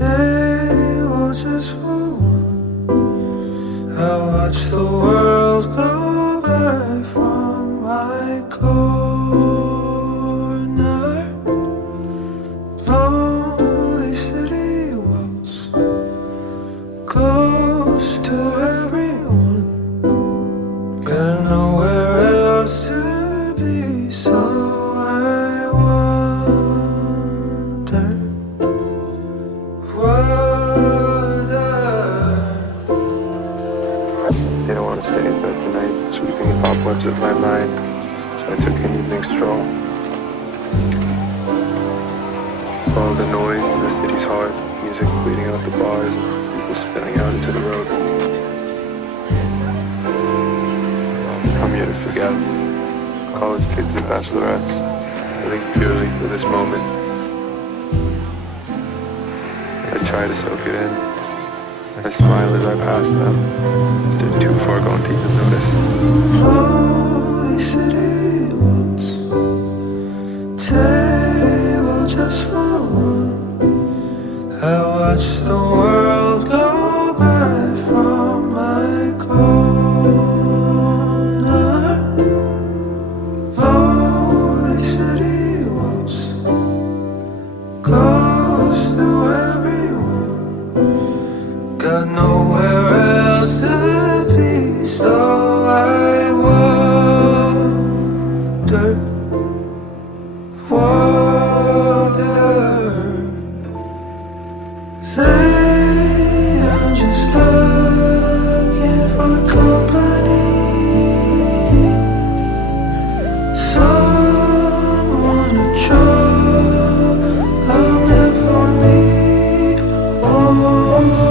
just for. I watch the world go by from my corner. Lonely city close to cobwebs of my mind, so I took an evening stroll. All the noise in the city's heart, music bleeding out the bars, people spilling out into the road. I'm here to forget. College kids and bachelorettes, living purely for this moment. I try to soak it in. I smile as I pass them. They're too far gone to even notice. Watch the world go by from my corner. Holy city. Got nowhere else Oh.